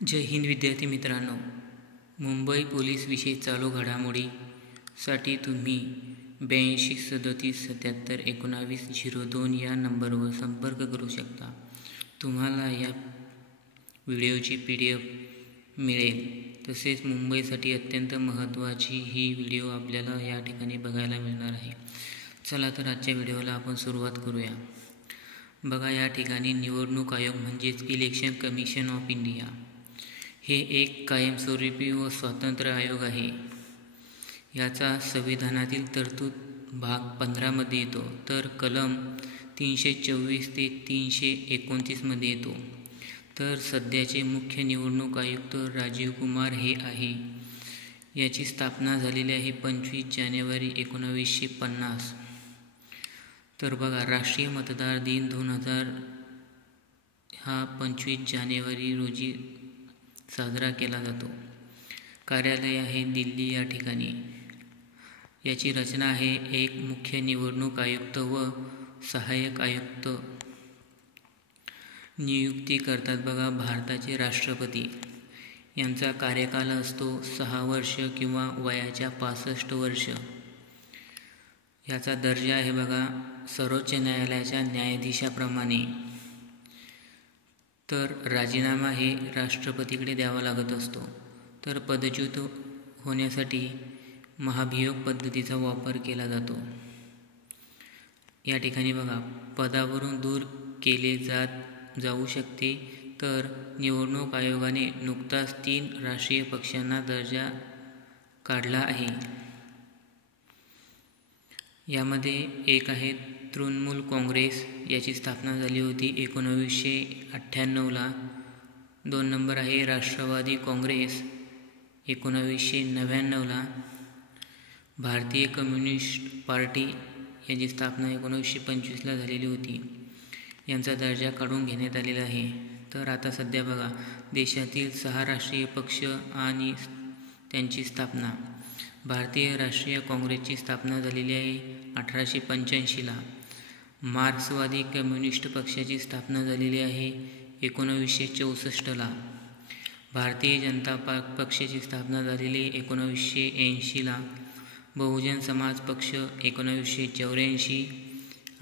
जय हिंद विद्यार्थी मित्रांनो, मुंबई पोलीसविषयी चालू घडामोडीसाठी तुम्ही 8237771902 या नंबरवर संपर्क करू शकता. तुम्हाला या व्हिडिओची PDF मिळेल. तसेच मुंबईसाठी अत्यंत महत्त्वाची ही व्हिडिओ आपल्याला या ठिकाणी बघायला मिळणार आहे. चला तर आजच्या व्हिडिओला आपण सुरुवात करूया. बघा, या ठिकाणी निवडणूक आयोग म्हणजेच इलेक्शन कमिशन ऑफ इंडिया हे एक कायमस्वरूपी व स्वतंत्र आयोग आहे. याचा संविधानातील तरतूद भाग 15 मध्ये येतो, तर कलम 324 ते 329 मध्ये येतो. तर सध्याचे मुख्य निवडणूक आयुक्त राजीव कुमार हे आहे. याची स्थापना झालेली आहे 25 जानेवारी 1950. तर बघा, राष्ट्रीय मतदार दिन 2000 हा 25 जानेवारी रोजी साजरा केला जातो. कार्यालय आहे दिल्ली या ठिकाणी. याची रचना आहे एक मुख्य निवडणूक आयुक्त व सहाय्यक आयुक्त नियुक्ती करतात. बघा, भारताचे राष्ट्रपती यांचा कार्यकाल असतो 6 वर्ष किंवा वयाच्या 65 वर्ष. याचा दर्जा आहे बघा सर्वोच्च न्यायालयाच्या न्यायाधीशाप्रमाणे. तर राजीनामा हे राष्ट्रपतीकडे द्यावा लागत असतो. तर पदच्युत होण्यासाठी महाभियोग पद्धतीचा वापर केला जातो. या ठिकाणी बघा, पदावरून दूर केले जाऊ शकते. तर निवडणूक आयोगाने नुकताच 3 राष्ट्रीय पक्षांना दर्जा काढला आहे. यामध्ये एक आहे तृणमूल काँग्रेस. याची स्थापना झाली होती 1998ला. 2 नंबर आहे राष्ट्रवादी काँग्रेस 1999ला. भारतीय कम्युनिस्ट पार्टी याची स्थापना 1925ला झालेली होती. यांचा दर्जा काढून घेण्यात आलेला आहे. तर आता सध्या बघा, देशातील 6 राष्ट्रीय पक्ष आणि त्यांची स्थापना. भारतीय राष्ट्रीय काँग्रेसची स्थापना झालेली आहे 1885ला. मार्क्सवादी कम्युनिस्ट पक्षाची स्थापना झालेली आहे 1964ला. भारतीय जनता पक्षाची स्थापना झालेली 1980ला. बहुजन समाज पक्ष 1984.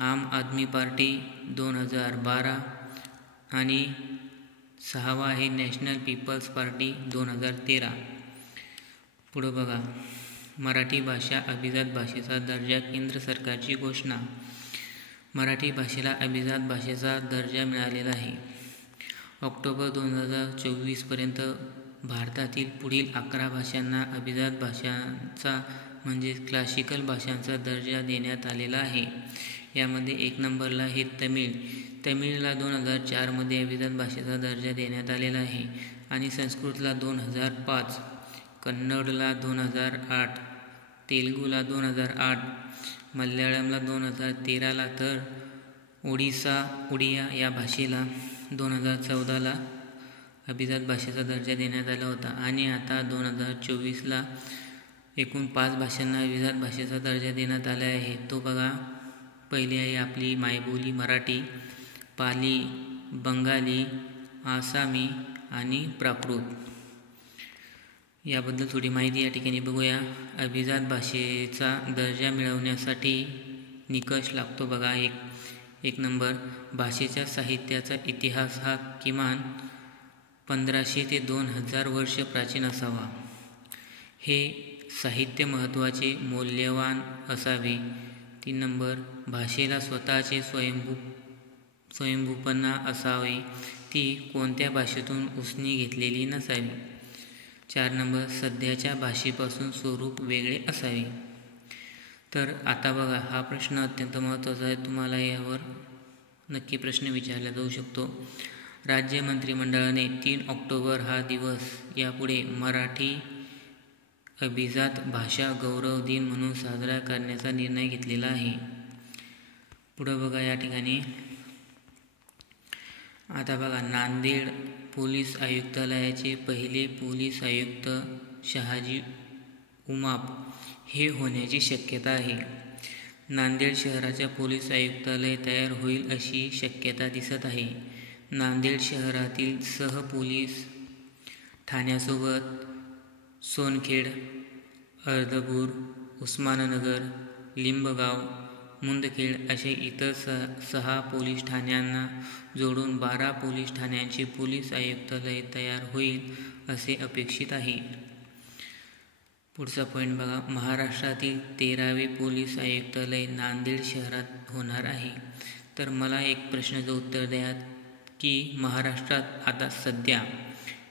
आम आदमी पार्टी 2012 आणि 6वा आहे नॅशनल पीपल्स पार्टी 2013. पुढं बघा, मराठी भाषा अभिजात भाषेचा दर्जा. केंद्र सरकारची घोषणा. मराठी भाषेला अभिजात भाषेचा दर्जा मिळालेला आहे. ऑक्टोबर 2024पर्यंत भारतातील पुढील 11 भाषांना अभिजात भाषांचा म्हणजेच क्लासिकल भाषांचा दर्जा देण्यात आलेला आहे. यामध्ये 1 नंबरला हे तमिळ. तमिळला 2004 मध्ये अभिजात भाषेचा दर्जा देण्यात आलेला आहे. आणि संस्कृतला 2005, कन्नडला 2008, तेलुगूला 2008, मल्याळमला 2013ला. तर ओडिया या भाषेला 2014ला अभिजात भाषेचा दर्जा देण्यात आला होता. आणि आता 2024ला एकूण 5 भाषांना अभिजात भाषेचा दर्जा देण्यात आला आहे. तो बघा, पहिली आहे आपली मायबोली मराठी, पाली, बंगाली, आसामी आणि प्राकृत. याबद्दल थोडी माहिती या ठिकाणी बघूया. अभिजात भाषेचा दर्जा मिळवण्यासाठी निकष लागतो बघा. एक नंबर, भाषेच्या साहित्याचा इतिहास हा किमान 1500 ते 2000 वर्ष प्राचीन असावा. हे साहित्य महत्त्वाचे, मौल्यवान असावे. 3 नंबर, भाषेला स्वतःचे स्वयंभूपणा असावे. ती कोणत्या भाषेतून उसने घेतलेली नसावी. 4 नंबर, सध्याच्या भाषेपासून स्वरूप वेगळे असावे. तर आता बघा, हा प्रश्न अत्यंत महत्त्वाचा आहे. तुम्हाला यावर नक्की प्रश्न विचारला जाऊ शकतो. राज्य मंत्रिमंडळाने 3 ऑक्टोबर हा दिवस यापुढे मराठी अभिजात भाषा गौरव दिन म्हणून साजरा करण्याचा निर्णय घेतलेला आहे. पुढं बघा, या ठिकाणी आता बघा, नांदेड पोलीस आयुक्तालयाचे पहिले पोलीस आयुक्त शहाजी उमाप हे होण्याची शक्यता आहे. नांदेड शहराच्या पोलीस आयुक्तालय तयार होईल अशी शक्यता दिसत आहे. नांदेड शहरातील सहपोलीस ठाण्यासोबत सोनखेड, अर्धपूर, उस्माननगर, लिंबगाव, मुंदखेड असे इतर 6 पोलीस ठाण्यांना जोडून 12 पोलीस ठाण्यांचे पोलीस आयुक्तालय तयार होईल असे अपेक्षित आहे. पुढचा पॉईंट बघा. महाराष्ट्रातील 13वे पोलीस आयुक्तालय नांदेड शहरात होणार आहे. तर मला एक प्रश्नाचं उत्तर द्या की महाराष्ट्रात आता सध्या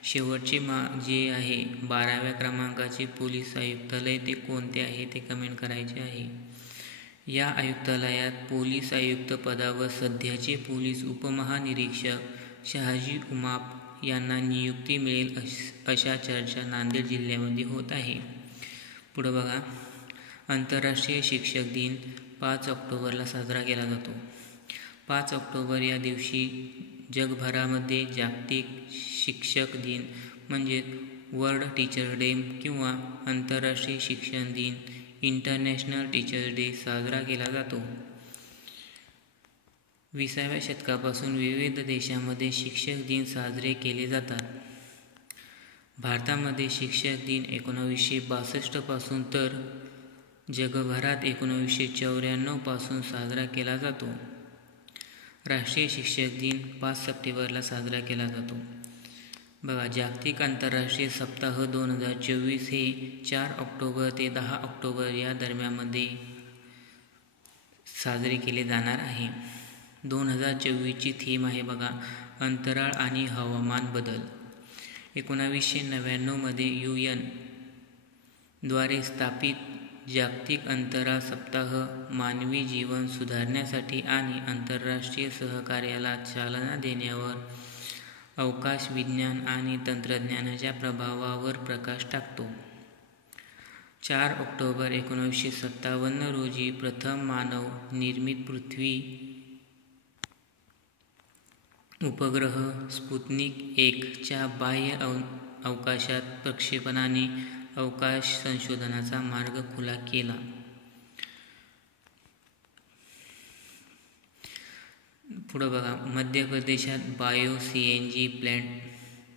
शेवटचे जे आहे 12व्या क्रमांकाचे पोलीस आयुक्तालय ते कोणते आहे ते कमेंट करायचे आहे. या आयुक्तालयात पोलीस आयुक्त पदावर सध्याचे पोलीस उपमहानिरीक्षक शहाजी उमाप यांना नियुक्ती मिळेल अशा चर्चा नांदेड जिल्ह्यामध्ये होत आहे. पुढं बघा. आंतरराष्ट्रीय शिक्षक दिन 5 ऑक्टोबरला साजरा केला जातो. 5 ऑक्टोबर या दिवशी जगभरामध्ये जागतिक शिक्षक दिन म्हणजे वर्ल्ड टीचर डे किंवा आंतरराष्ट्रीय शिक्षण दिन इंटरनॅशनल टीचर्स डे साजरा केला जातो. 20व्या शतकापासून विविध देशांमध्ये शिक्षक दिन साजरे केले जातात. भारतामध्ये शिक्षक दिन 1962 पासून तर जगभरात 1994 पासून साजरा केला जातो. राष्ट्रीय शिक्षक दिन 5 सप्टेंबरला साजरा केला जातो. बघा. जागतिक आंतरराष्ट्रीय सप्ताह 2024 हे 4 ऑक्टोबर ते 10 ऑक्टोबर या दरम्यानमध्ये साजरे केले जाणार आहे. 2024ची थीम आहे बघा अंतराळ आणि हवामान बदल. 1999 मध्ये UN द्वारे स्थापित जागतिक अंतराळ सप्ताह मानवी जीवन सुधारण्यासाठी आणि आंतरराष्ट्रीय सहकार्याला चालना देण्यावर, अवकाश विज्ञान आणि तंत्रज्ञानाच्या प्रभावावर प्रकाश टाकतो. 4 ऑक्टोबर 1957 रोजी प्रथम मानव निर्मित पृथ्वी उपग्रह स्पुतनिक 1 च्या बाह्य अवकाशात प्रक्षेपणाने अवकाश संशोधनाचा मार्ग खुला केला. पुढं बघा. मध्य प्रदेशात बायो-CNG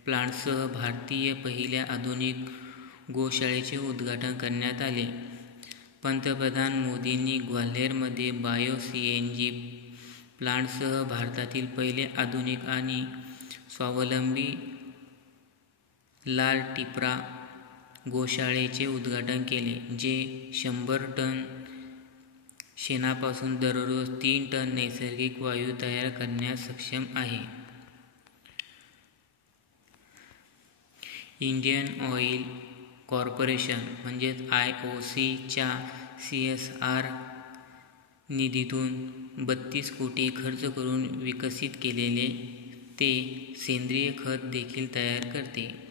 प्लांटसह भारतीय पहिल्या आधुनिक गोशाळेचे उद्घाटन करण्यात आले. पंतप्रधान मोदींनी ग्वाल्हेरमध्ये बायो-CNG प्लांटसह भारतातील पहिले आधुनिक आणि स्वावलंबी लाल टिपरा गोशाळेचे उद्घाटन केले, जे 100 टन शेणापासून दररोज 3 टन नैसर्गिक वायू तयार करण्यास सक्षम आहे. इंडियन ऑइल कॉर्पोरेशन म्हणजेच IOC च्या CSR निधीतून 32 कोटी खर्च करून विकसित केलेले ते सेंद्रिय खत देखील तयार करते.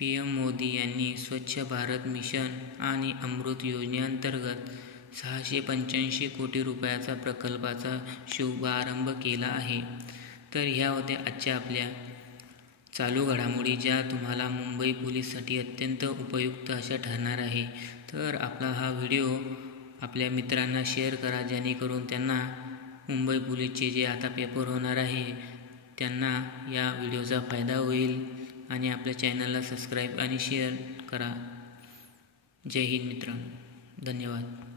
PM मोदी यांनी स्वच्छ भारत मिशन आणि अमृत योजनेअंतर्गत 685 कोटी रुपयाचा प्रकल्पाचा शुभारंभ केला आहे. तर ह्या होत्या आजच्या आपल्या चालू घडामोडी, ज्या तुम्हाला मुंबई पोलीससाठी अत्यंत उपयुक्त अशा ठरणार आहे. तर आपला हा व्हिडिओ आपल्या मित्रांना शेअर करा, जेणेकरून त्यांना मुंबई पोलीसचे जे आता पेपर होणार आहे त्यांना या व्हिडिओचा फायदा होईल. आणि आपल्या चॅनलला सबस्क्राईब आणि शेअर करा. जय हिंद मित्रांनो. धन्यवाद.